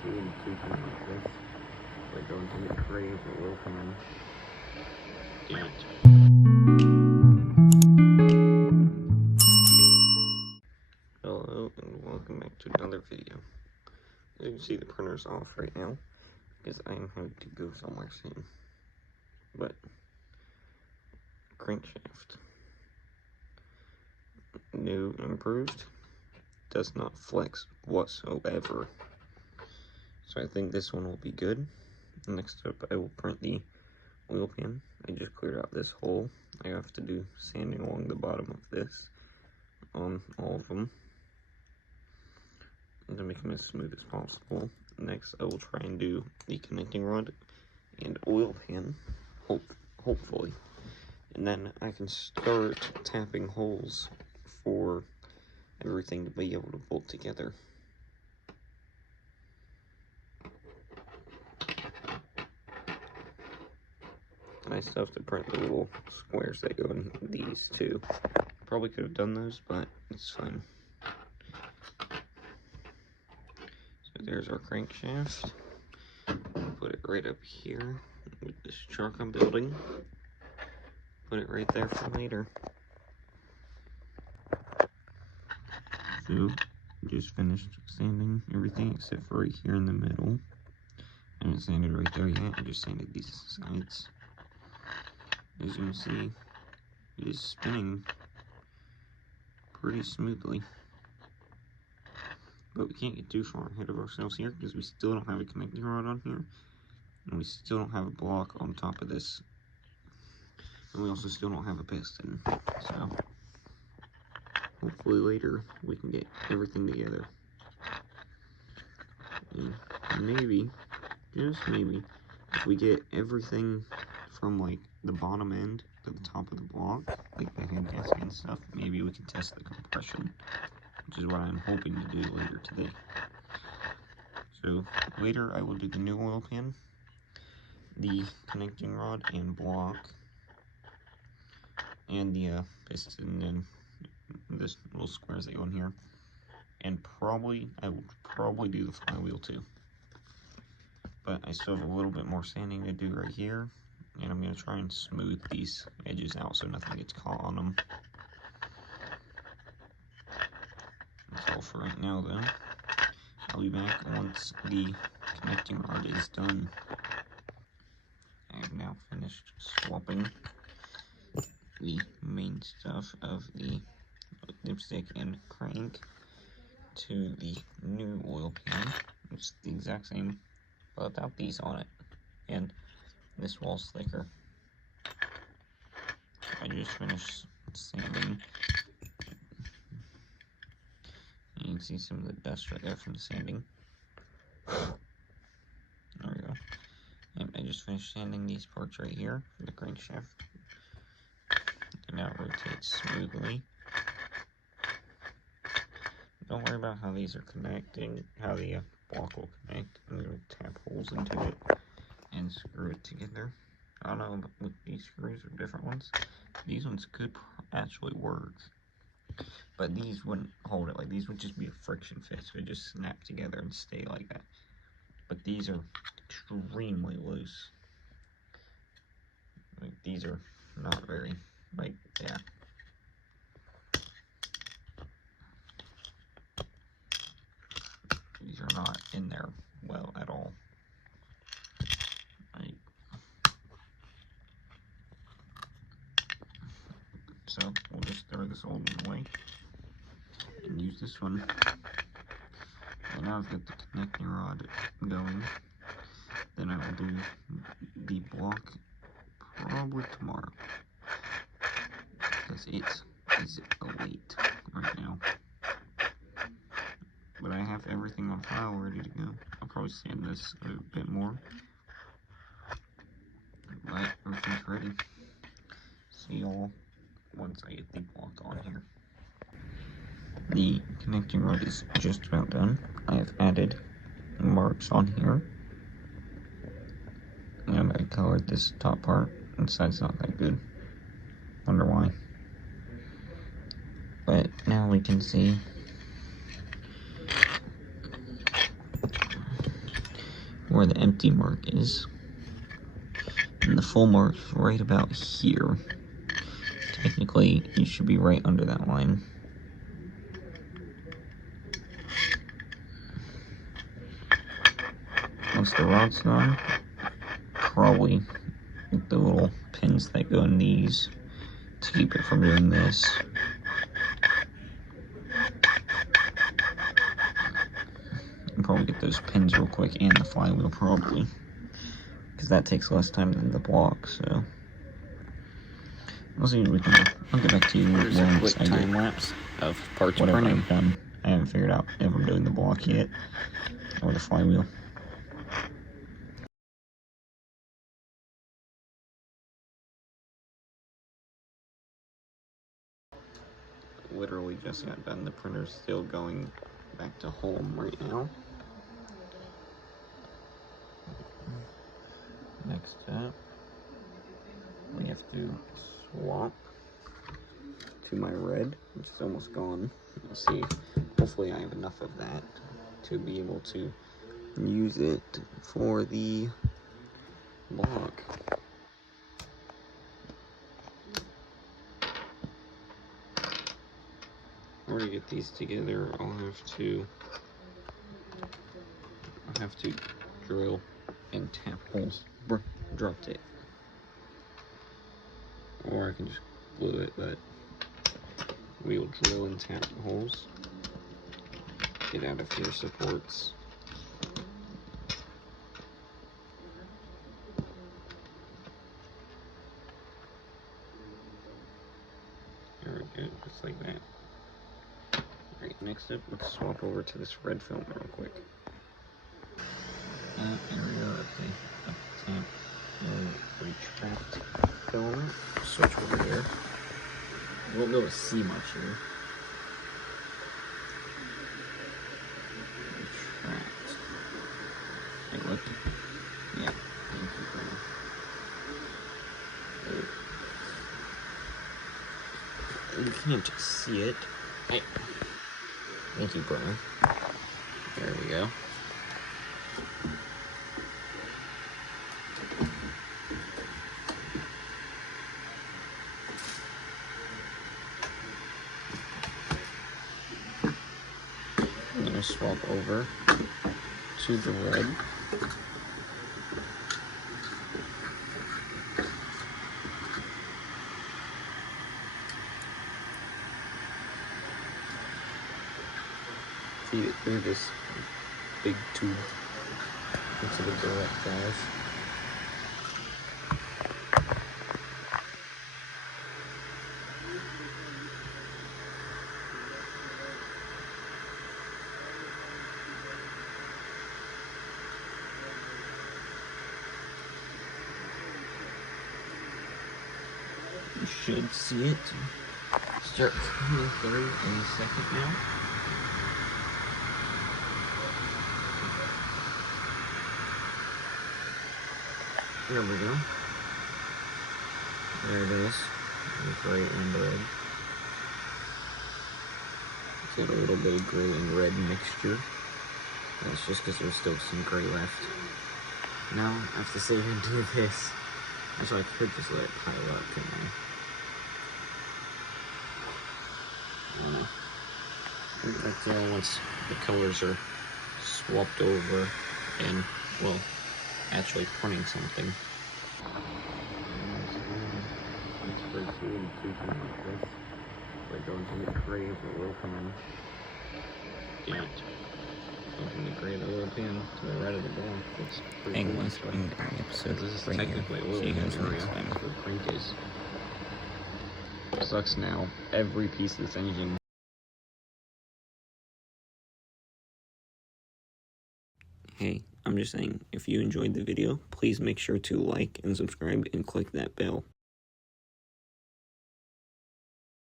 proceeding to something like this. Like going to the crave or will come in. Damn it. Hello and welcome back to another video. As you can see, the printer's off right now because I am having to go somewhere soon. But crankshaft, new and improved, does not flex whatsoever. So I think this one will be good. Next up, I will print the oil pan. I just cleared out this hole. I have to do sanding along the bottom of this on all of them to make them as smooth as possible. Next, I will try and do the connecting rod and oil pan, hopefully. And then I can start tapping holes for everything to be able to bolt together. And I still have to print the little squares that go in these too. Probably could have done those, but it's fine. So there's our crankshaft. Put it right up here with this truck I'm building. Put it right there for later. So, just finished sanding everything except for right here in the middle. I haven't sanded right there yet, I just sanded these sides. As you can see, it is spinning pretty smoothly. But we can't get too far ahead of ourselves here because we still don't have a connecting rod on here. And we still don't have a block on top of this. And we also still don't have a piston. So, hopefully later we can get everything together. And maybe, just maybe, if we get everything from like the bottom end to the top of the block, like the head gasket and stuff, maybe we can test the compression, which is what I'm hoping to do later today. So later I will do the new oil pan, the connecting rod and block, and the piston and this little squares that go in here, and I will probably do the flywheel too. But I still have a little bit more sanding to do right here, and I'm going to try and smooth these edges out so nothing gets caught on them. That's all for right now though. I'll be back once the connecting rod is done. I have now finished swapping the main stuff of the dipstick and crank to the new oil pan. It's the exact same, but without these on it. And this wall slicker. I just finished sanding. You can see some of the dust right there from the sanding. There we go. And I just finished sanding these parts right here for the crankshaft. And now it rotates smoothly. Don't worry about how these are connecting, how the block will connect. I'm going to tap holes into it and screw it together. I don't know with these screws or different ones. These ones could actually work, but these wouldn't hold it. Like, these would just be a friction fit, so it just snap together and stay like that. But these are extremely loose. Like, these are not very, like, yeah. These are not in there well at all. So we'll just throw this old one away and use this one. And now I've got the connecting rod going. Then I will do the block probably tomorrow, because it is late right now. But I have everything on file ready to go. I'll probably sand this a bit more, but everything's ready. See y'all once I get the block on here. The connecting rod is just about done. I have added marks on here, and I colored this top part. The side's not that good. Wonder why. But now we can see where the empty mark is. And the full mark is right about here. Technically, you should be right under that line. Once the rod's done, probably the little pins that go in these to keep it from doing this. And probably get those pins real quick, and the flywheel probably, because that takes less time than the block. So I'll see what we can do. I'll get back to you. Here's a quick time lapse of parts printing. I've done. I haven't figured out if I'm doing the block yet or the flywheel. Literally just got done. The printer's still going back to home right now. Next up, we have to swap to my red, which is almost gone. Let's see. Hopefully I have enough of that to be able to use it for the block. In order to get these together, I'll have to drill and tap holes. Dropped it. Or I can just glue it, but we will drill and tap holes. Get out of your supports. There we go, just like that. Alright, next up, let's swap over to this red film real quick. There we go, up the tap. Retract film. Switch over here. You won't be able to see much here. Retract. Hey, look. Yeah. Thank you, Brian. You can't see it. Hey. Thank you, Brian. There we go. I'm going to swap over to the red. Feed it through this big tube into the direct valve. You should see it start coming through any second now. There we go. There it is. The gray and red. It's got a little bit of gray and red mixture. That's just because there's still some gray left. Now I have to sit here and do this. Actually, I could just let it pile up, couldn't I? But once the colors are swapped over and, well, actually printing something. Spray 2 and 2 come like this. If I go into the gray, it will come in. Damn it. From the gray of the little pin to the right of the block. It's pretty cool. Anyways, we're going to end the episode. This is technically a little area where the print is. Sucks now. Every piece of this engine. Hey, I'm just saying, if you enjoyed the video, please make sure to like and subscribe and click that bell.